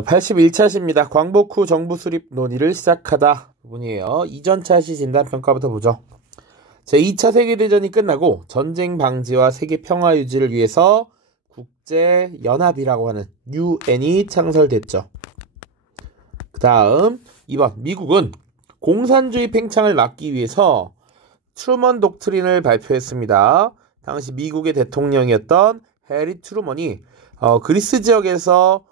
81차시입니다. 광복 후 정부 수립 논의를 시작하다 부분이에요. 이전차 시 진단평가부터 보죠. 제2차 세계대전이 끝나고 전쟁 방지와 세계 평화 유지를 위해서 국제연합이라고 하는 UN이 창설됐죠. 그 다음 2번 미국은 공산주의 팽창을 막기 위해서 트루먼 독트린을 발표했습니다. 당시 미국의 대통령이었던 해리 트루먼이 그리스 지역에서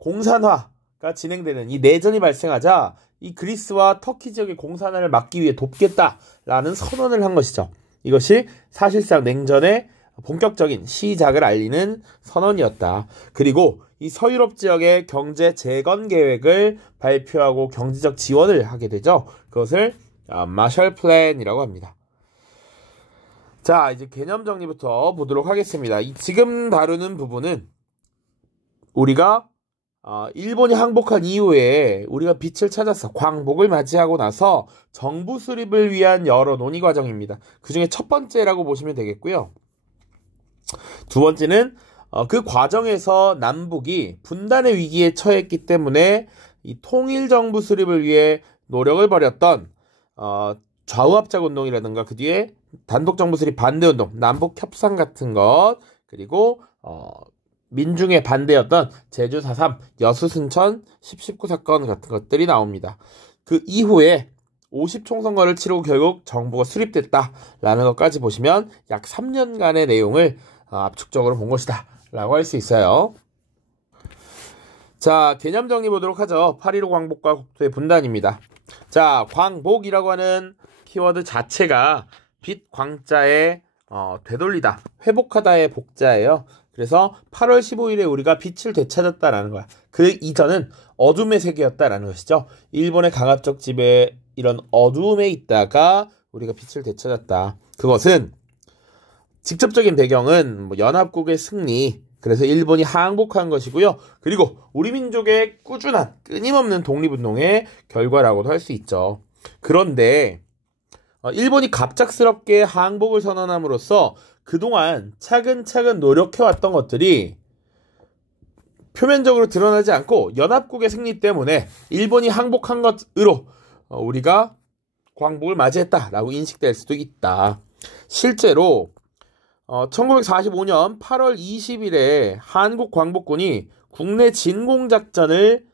공산화가 진행되는 이 내전이 발생하자 이 그리스와 터키 지역의 공산화를 막기 위해 돕겠다라는 선언을 한 것이죠. 이것이 사실상 냉전의 본격적인 시작을 알리는 선언이었다. 그리고 이 서유럽 지역의 경제 재건 계획을 발표하고 경제적 지원을 하게 되죠. 그것을 마셜 플랜이라고 합니다. 자, 이제 개념 정리부터 보도록 하겠습니다. 지금 다루는 부분은 우리가 일본이 항복한 이후에 우리가 빛을 찾아서 광복을 맞이하고 나서 정부 수립을 위한 여러 논의 과정입니다. 그 중에 첫 번째라고 보시면 되겠고요. 두 번째는 그 과정에서 남북이 분단의 위기에 처했기 때문에 이 통일정부 수립을 위해 노력을 벌였던 좌우합작 운동이라든가 그 뒤에 단독정부 수립 반대운동, 남북 협상 같은 것, 그리고 민중의 반대였던 제주 4.3, 여수 순천 10.19 사건 같은 것들이 나옵니다. 그 이후에 50총선거를 치르고 결국 정부가 수립됐다라는 것까지 보시면 약 3년간의 내용을 압축적으로 본 것이다 라고 할 수 있어요. 자, 개념 정리 보도록 하죠. 8.15 광복과 국토의 분단입니다. 자, 광복이라고 하는 키워드 자체가 빛 광자의 되돌리다, 회복하다의 복자예요. 그래서 8월 15일에 우리가 빛을 되찾았다라는 거야. 그 이전은 어둠의 세계였다라는 것이죠. 일본의 강압적 지배, 이런 어둠에 있다가 우리가 빛을 되찾았다. 그것은 직접적인 배경은 연합국의 승리, 그래서 일본이 항복한 것이고요. 그리고 우리 민족의 꾸준한 끊임없는 독립운동의 결과라고도 할 수 있죠. 그런데 일본이 갑작스럽게 항복을 선언함으로써 그동안 차근차근 노력해왔던 것들이 표면적으로 드러나지 않고 연합국의 승리 때문에 일본이 항복한 것으로 우리가 광복을 맞이했다라고 인식될 수도 있다. 실제로 1945년 8월 20일에 한국 광복군이 국내 진공작전을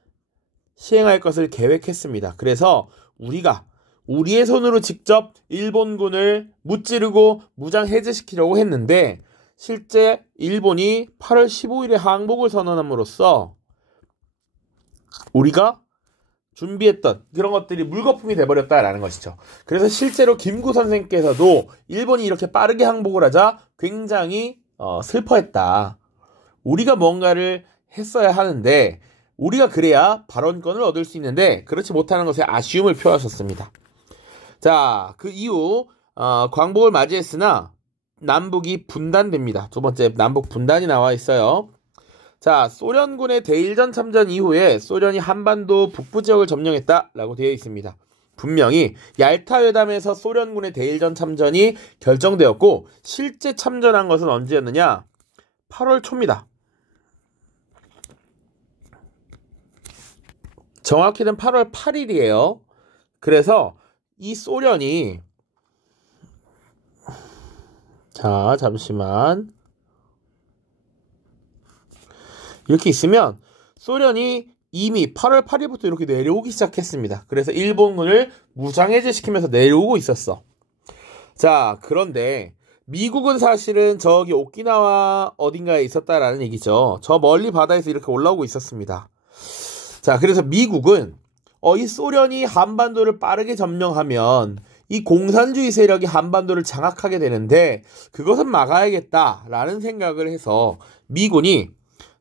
시행할 것을 계획했습니다. 그래서 우리가 우리의 손으로 직접 일본군을 무찌르고 무장 해제시키려고 했는데 실제 일본이 8월 15일에 항복을 선언함으로써 우리가 준비했던 그런 것들이 물거품이 돼버렸다라는 것이죠. 그래서 실제로 김구 선생께서도 일본이 이렇게 빠르게 항복을 하자 굉장히 슬퍼했다. 우리가 뭔가를 했어야 하는데 우리가 그래야 발언권을 얻을 수 있는데 그렇지 못하는 것에 아쉬움을 표하셨습니다. 자, 그 이후 광복을 맞이했으나 남북이 분단됩니다. 두 번째, 남북 분단이 나와 있어요. 자, 소련군의 대일전 참전 이후에 소련이 한반도 북부 지역을 점령했다라고 되어 있습니다. 분명히 얄타 회담에서 소련군의 대일전 참전이 결정되었고 실제 참전한 것은 언제였느냐? 8월 초입니다. 정확히는 8월 8일이에요. 그래서 이 소련이 자, 잠시만 이렇게 있으면 소련이 이미 8월 8일부터 이렇게 내려오기 시작했습니다. 그래서 일본군을 무장해제시키면서 내려오고 있었어. 자, 그런데 미국은 사실은 저기 오키나와 어딘가에 있었다라는 얘기죠. 저 멀리 바다에서 이렇게 올라오고 있었습니다. 자, 그래서 미국은 이 소련이 한반도를 빠르게 점령하면 이 공산주의 세력이 한반도를 장악하게 되는데 그것은 막아야겠다라는 생각을 해서 미군이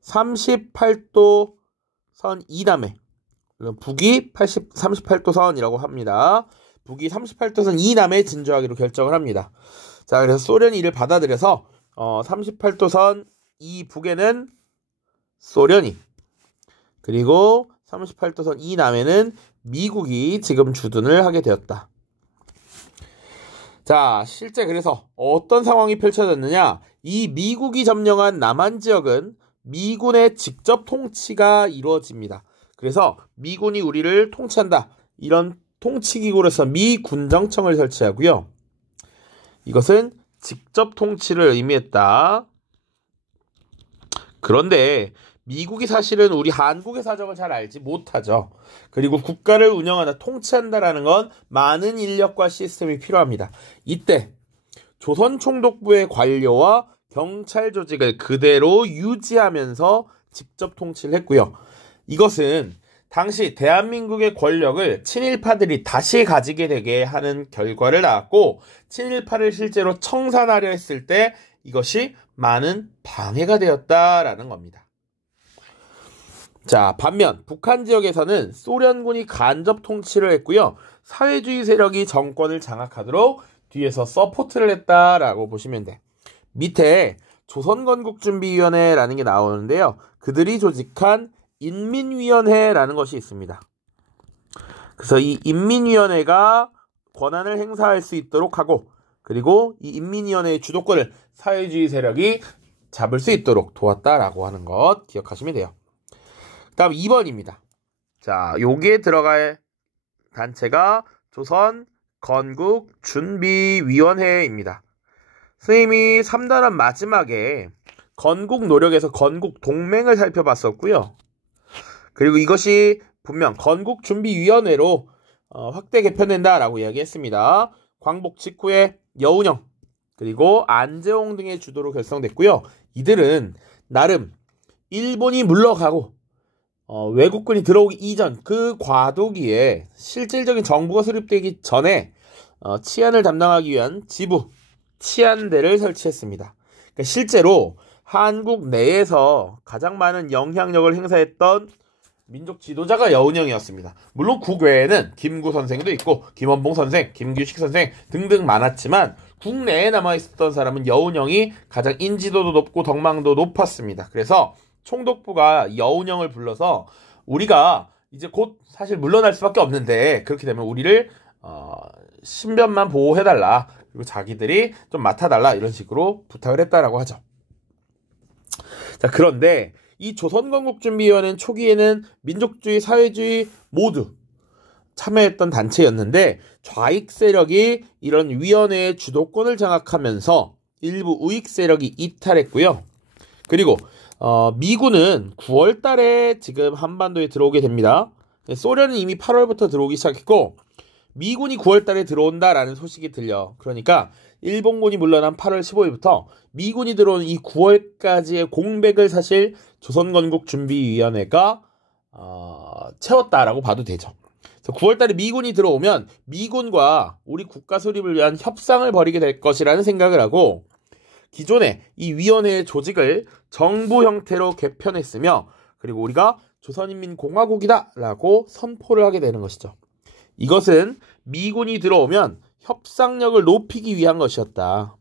38도 선 이남에 북위 38도 선이라고 합니다. 북위 38도 선 이남에 진주하기로 결정을 합니다. 자, 그래서 소련이 이를 받아들여서 38도 선 이북에는 소련이, 그리고 38도 선 이남에는 미국이 지금 주둔을 하게 되었다. 자, 실제 그래서 어떤 상황이 펼쳐졌느냐? 이 미국이 점령한 남한 지역은 미군의 직접 통치가 이루어집니다. 그래서 미군이 우리를 통치한다. 이런 통치기구로서 미군정청을 설치하고요. 이것은 직접 통치를 의미했다. 그런데 미국이 사실은 우리 한국의 사정을 잘 알지 못하죠. 그리고 국가를 운영하다 통치한다라는 건 많은 인력과 시스템이 필요합니다. 이때 조선 총독부의 관료와 경찰 조직을 그대로 유지하면서 직접 통치를 했고요. 이것은 당시 대한민국의 권력을 친일파들이 다시 가지게 되게 하는 결과를 낳았고, 친일파를 실제로 청산하려 했을 때 이것이 많은 방해가 되었다라는 겁니다. 자, 반면 북한 지역에서는 소련군이 간접 통치를 했고요. 사회주의 세력이 정권을 장악하도록 뒤에서 서포트를 했다라고 보시면 돼. 밑에 조선건국준비위원회라는 게 나오는데요. 그들이 조직한 인민위원회라는 것이 있습니다. 그래서 이 인민위원회가 권한을 행사할 수 있도록 하고, 그리고 이 인민위원회의 주도권을 사회주의 세력이 잡을 수 있도록 도왔다라고 하는 것 기억하시면 돼요. 다음 2번입니다. 자, 여기에 들어갈 단체가 조선건국준비위원회입니다. 선생님이 3단원 마지막에 건국 노력에서 건국 동맹을 살펴봤었고요. 그리고 이것이 분명 건국준비위원회로 확대 개편된다라고 이야기했습니다. 광복 직후에 여운형 그리고 안재홍 등의 주도로 결성됐고요. 이들은 나름 일본이 물러가고 외국군이 들어오기 이전 그 과도기에 실질적인 정부가 수립되기 전에 치안을 담당하기 위한 지부 치안대를 설치했습니다. 그러니까 실제로 한국 내에서 가장 많은 영향력을 행사했던 민족 지도자가 여운형이었습니다. 물론 국외에는 김구 선생도 있고 김원봉 선생, 김규식 선생 등등 많았지만 국내에 남아있었던 사람은 여운형이 가장 인지도도 높고 덕망도 높았습니다. 그래서 총독부가 여운형을 불러서 우리가 이제 곧 사실 물러날 수밖에 없는데 그렇게 되면 우리를 신변만 보호해달라, 그리고 자기들이 좀 맡아달라, 이런 식으로 부탁을 했다라고 하죠. 자, 그런데 이 조선건국준비위원회는 초기에는 민족주의, 사회주의 모두 참여했던 단체였는데 좌익 세력이 이런 위원회의 주도권을 장악하면서 일부 우익 세력이 이탈했고요. 그리고 미군은 9월 달에 지금 한반도에 들어오게 됩니다. 소련은 이미 8월부터 들어오기 시작했고 미군이 9월 달에 들어온다라는 소식이 들려. 그러니까 일본군이 물러난 8월 15일부터 미군이 들어온 이 9월까지의 공백을 사실 조선건국준비위원회가 채웠다라고 봐도 되죠. 그래서 9월 달에 미군이 들어오면 미군과 우리 국가 수립을 위한 협상을 벌이게 될 것이라는 생각을 하고, 기존의 이 위원회의 조직을 정부 형태로 개편했으며, 그리고 우리가 조선인민공화국이다라고 선포를 하게 되는 것이죠. 이것은 미군이 들어오면 협상력을 높이기 위한 것이었다.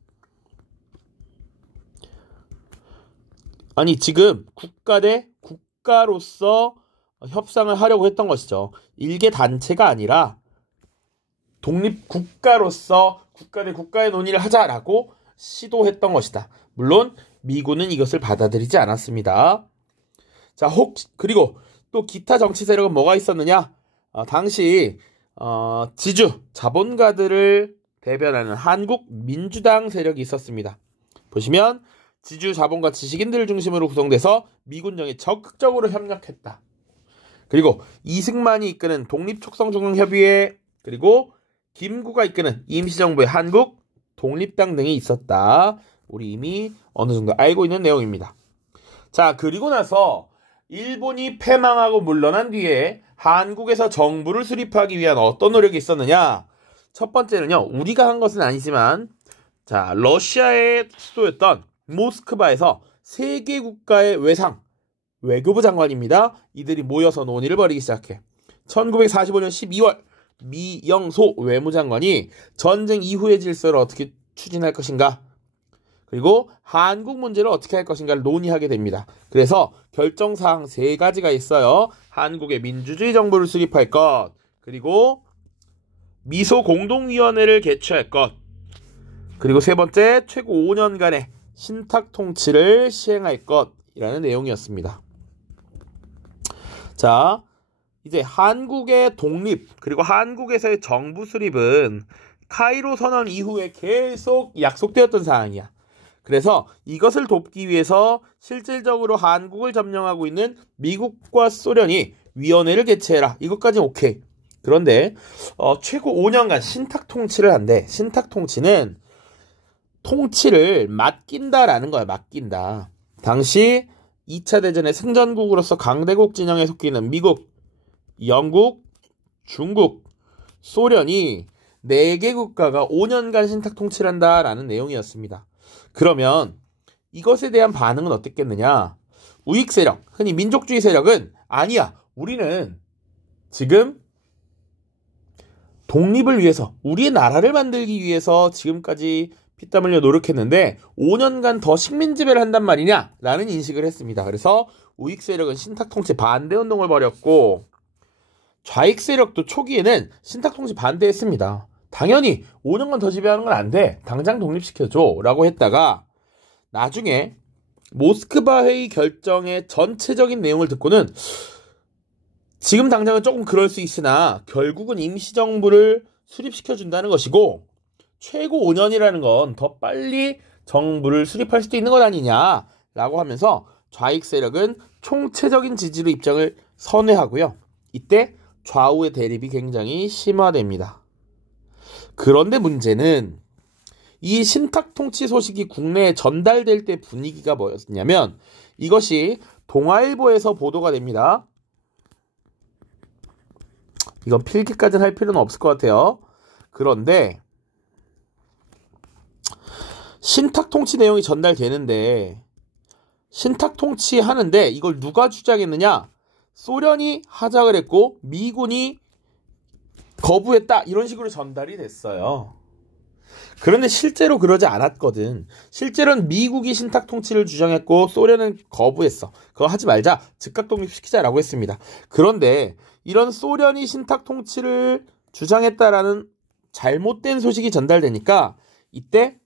아니, 지금 국가 대 국가로서 협상을 하려고 했던 것이죠. 일개 단체가 아니라 독립국가로서 국가 대 국가의 논의를 하자라고 시도했던 것이다. 물론 미군은 이것을 받아들이지 않았습니다. 자, 그리고 또 기타 정치 세력은 뭐가 있었느냐? 당시 지주 자본가들을 대변하는 한국민주당 세력이 있었습니다. 보시면 지주 자본가 지식인들을 중심으로 구성돼서 미군정에 적극적으로 협력했다. 그리고 이승만이 이끄는 독립촉성중앙협의회, 그리고 김구가 이끄는 임시정부의 한국 독립당 등이 있었다. 우리 이미 어느 정도 알고 있는 내용입니다. 자, 그리고 나서 일본이 패망하고 물러난 뒤에 한국에서 정부를 수립하기 위한 어떤 노력이 있었느냐? 첫 번째는요, 우리가 한 것은 아니지만, 자, 러시아의 수도였던 모스크바에서 세계 국가의 외교부 장관입니다. 이들이 모여서 논의를 벌이기 시작해. 1945년 12월 미영소 외무장관이 전쟁 이후의 질서를 어떻게 추진할 것인가, 그리고 한국 문제를 어떻게 할 것인가를 논의하게 됩니다. 그래서 결정사항 3가지가 있어요. 한국의 민주주의 정부를 수립할 것, 그리고 미소 공동위원회를 개최할 것, 그리고 세 번째 최고 5년간의 신탁 통치를 시행할 것, 내용이라는 내용이었습니다. 자, 이제 한국의 독립 그리고 한국에서의 정부 수립은 카이로 선언 이후에 계속 약속되었던 사항이야. 그래서 이것을 돕기 위해서 실질적으로 한국을 점령하고 있는 미국과 소련이 위원회를 개최해라. 이것까지는 오케이. 그런데 최고 5년간 신탁 통치를 한대. 신탁 통치는 통치를 맡긴다라는 거야. 맡긴다. 당시 2차 대전의 승전국으로서 강대국 진영에 속해 있는 미국, 영국, 중국, 소련이 4개 국가가 5년간 신탁 통치를 한다라는 내용이었습니다. 그러면 이것에 대한 반응은 어땠겠느냐? 우익 세력, 흔히 민족주의 세력은 아니야. 우리는 지금 독립을 위해서, 우리의 나라를 만들기 위해서 지금까지 피땀 흘려 노력했는데 5년간 더 식민 지배를 한단 말이냐? 라는 인식을 했습니다. 그래서 우익 세력은 신탁 통치 반대 운동을 벌였고 좌익 세력도 초기에는 신탁 통치 반대했습니다. 당연히 5년간 더 지배하는 건 안 돼. 당장 독립시켜줘. 라고 했다가 나중에 모스크바 회의 결정의 전체적인 내용을 듣고는 지금 당장은 조금 그럴 수 있으나 결국은 임시정부를 수립시켜준다는 것이고 최고 5년이라는 건 더 빨리 정부를 수립할 수도 있는 것 아니냐 라고 하면서 좌익 세력은 총체적인 지지로 입장을 선회하고요. 이때 좌우의 대립이 굉장히 심화됩니다. 그런데 문제는 이 신탁 통치 소식이 국내에 전달될 때 분위기가 뭐였냐면 이것이 동아일보에서 보도가 됩니다. 이건 필기까지는 할 필요는 없을 것 같아요. 그런데 신탁 통치 내용이 전달되는데 신탁 통치 하는데 이걸 누가 주장했느냐? 소련이 하자를 했고 미군이 거부했다. 이런 식으로 전달이 됐어요. 그런데 실제로 그러지 않았거든. 실제로는 미국이 신탁 통치를 주장했고 소련은 거부했어. 그거 하지 말자. 즉각 독립시키자라고 했습니다. 그런데 이런 소련이 신탁 통치를 주장했다라는 잘못된 소식이 전달되니까 이때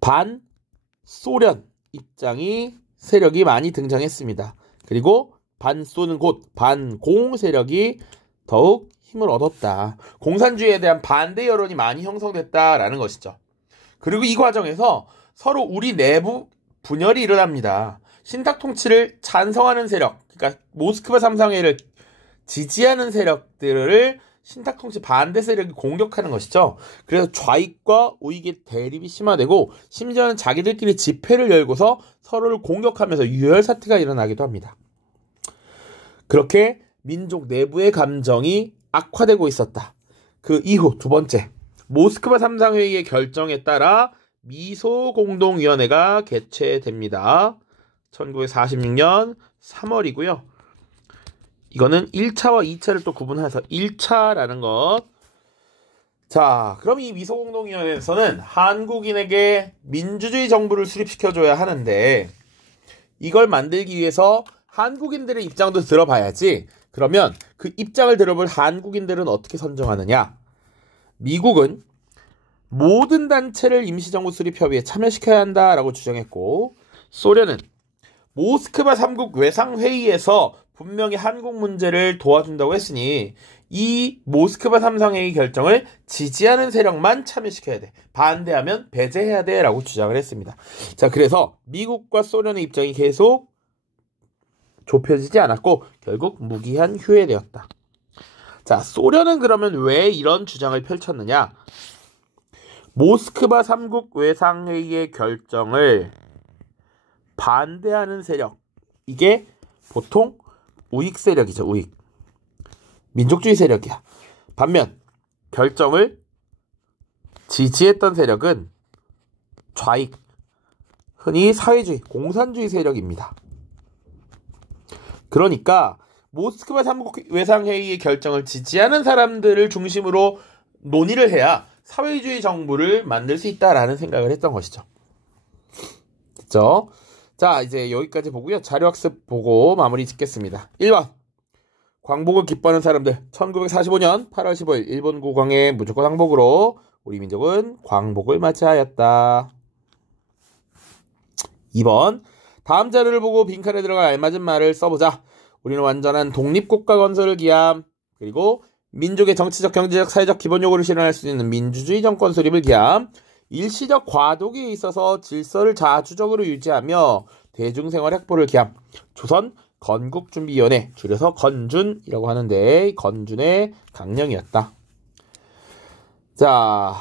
반소련 입장이 세력이 많이 등장했습니다. 그리고 반소는 곧 반공 세력이 더욱 힘을 얻었다. 공산주의에 대한 반대 여론이 많이 형성됐다라는 것이죠. 그리고 이 과정에서 서로 우리 내부 분열이 일어납니다. 신탁 통치를 찬성하는 세력, 그러니까 모스크바 3상회의를 지지하는 세력들을 신탁 통치 반대 세력이 공격하는 것이죠. 그래서 좌익과 우익의 대립이 심화되고 심지어는 자기들끼리 집회를 열고서 서로를 공격하면서 유혈 사태가 일어나기도 합니다. 그렇게 민족 내부의 감정이 악화되고 있었다. 그 이후 두 번째, 모스크바 3상회의의 결정에 따라 미소공동위원회가 개최됩니다. 1946년 3월이고요. 이거는 1차와 2차를 또 구분해서 1차라는 것. 자, 그럼 이 미소공동위원회에서는 한국인에게 민주주의 정부를 수립시켜줘야 하는데 이걸 만들기 위해서 한국인들의 입장도 들어봐야지. 그러면 그 입장을 들어볼 한국인들은 어떻게 선정하느냐? 미국은 모든 단체를 임시정부 수립협의에 참여시켜야 한다라고 주장했고 소련은 모스크바 3국 외상회의에서 분명히 한국 문제를 도와준다고 했으니 이 모스크바 3상회의 결정을 지지하는 세력만 참여시켜야 돼. 반대하면 배제해야 돼 라고 주장을 했습니다. 자, 그래서 미국과 소련의 입장이 계속 좁혀지지 않았고 결국 무기한 휴회되었다. 자, 소련은 그러면 왜 이런 주장을 펼쳤느냐? 모스크바 3국 외상회의의 결정을 반대하는 세력, 이게 보통 우익 세력이죠. 우익. 민족주의 세력이야. 반면 결정을 지지했던 세력은 좌익, 흔히 사회주의, 공산주의 세력입니다. 그러니까 모스크바 3국 외상회의의 결정을 지지하는 사람들을 중심으로 논의를 해야 사회주의 정부를 만들 수 있다라는 생각을 했던 것이죠. 그렇죠? 자, 이제 여기까지 보고요. 자료학습 보고 마무리 짓겠습니다. 1번. 광복을 기뻐하는 사람들. 1945년 8월 15일 일본 국왕의 무조건 항복으로 우리 민족은 광복을 맞이하였다. 2번. 다음 자료를 보고 빈칸에 들어갈 알맞은 말을 써보자. 우리는 완전한 독립국가 건설을 기함. 그리고 민족의 정치적, 경제적, 사회적 기본 요구를 실현할 수 있는 민주주의 정권 수립을 기함. 일시적 과도기에 있어서 질서를 자주적으로 유지하며 대중생활 확보를 기함. 조선 건국준비위원회, 줄여서 건준이라고 하는데 건준의 강령이었다. 자,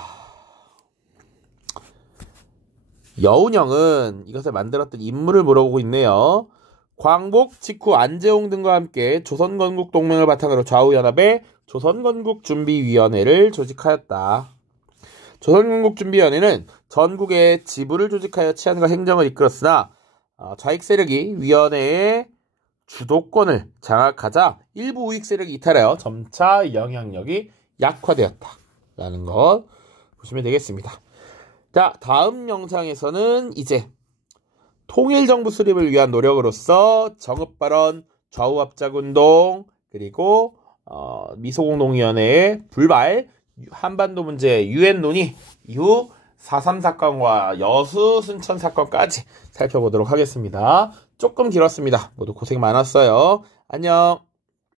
여운형은 이것을 만들었던 인물을 물어보고 있네요. 광복 직후 안재홍 등과 함께 조선건국동맹을 바탕으로 좌우연합의 조선건국준비위원회를 조직하였다. 조선건국준비위원회는 전국의 지부를 조직하여 치안과 행정을 이끌었으나 좌익 세력이 위원회의 주도권을 장악하자 일부 우익 세력이 이탈하여 점차 영향력이 약화되었다. 라는 것 보시면 되겠습니다. 자, 다음 영상에서는 이제 통일정부 수립을 위한 노력으로서 정읍발언, 좌우합작운동, 그리고 미소공동위원회의 불발, 한반도 문제 UN 논의, 이후 4.3 사건과 여수 순천 사건까지 살펴보도록 하겠습니다. 조금 길었습니다. 모두 고생 많았어요. 안녕.